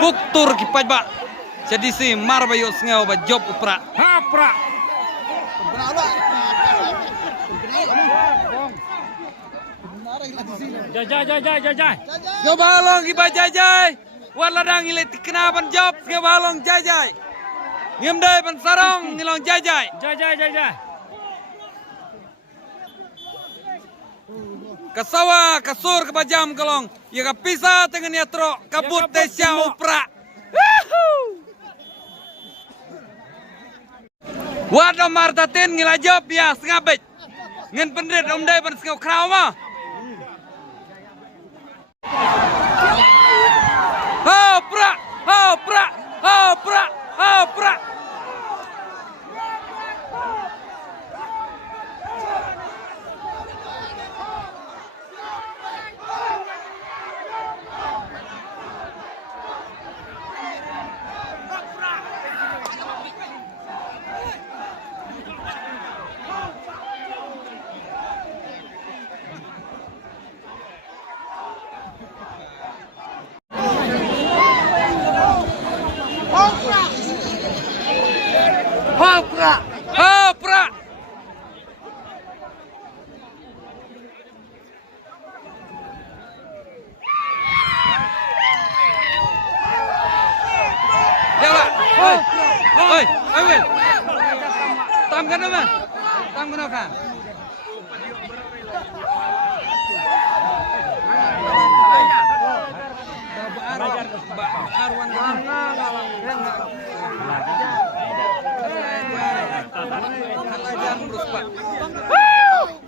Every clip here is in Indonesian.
buktur kipaj ba. Jadi si marbayo sngau ba job upra. Hapra. Jajai. Ngau balong kipaj jajai. Waladang ilet kenapan job ngau balong jajai. Ngemdai pan sarong ngilong jajai. Jajai. Kasawa kasur kepajam kalong. Ya kapisa dengan yatro kabut desya upra. Wadah martatin ngilajop ya sengabej. Ngen pendrit omdai pan sengau krau mah. Hopra. Hopra. Jalan. Oi, Will. Tam kan apa? Tam kan apa?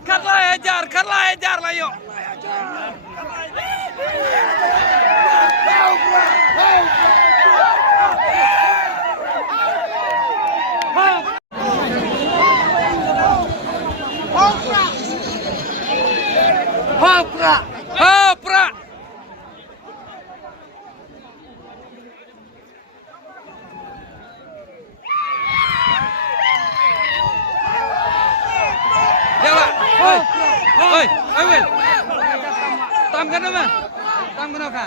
Katlah ejar lah yuk. Hopra. Jalan. Oi, Will. Tam kan apa? Tam kan apa?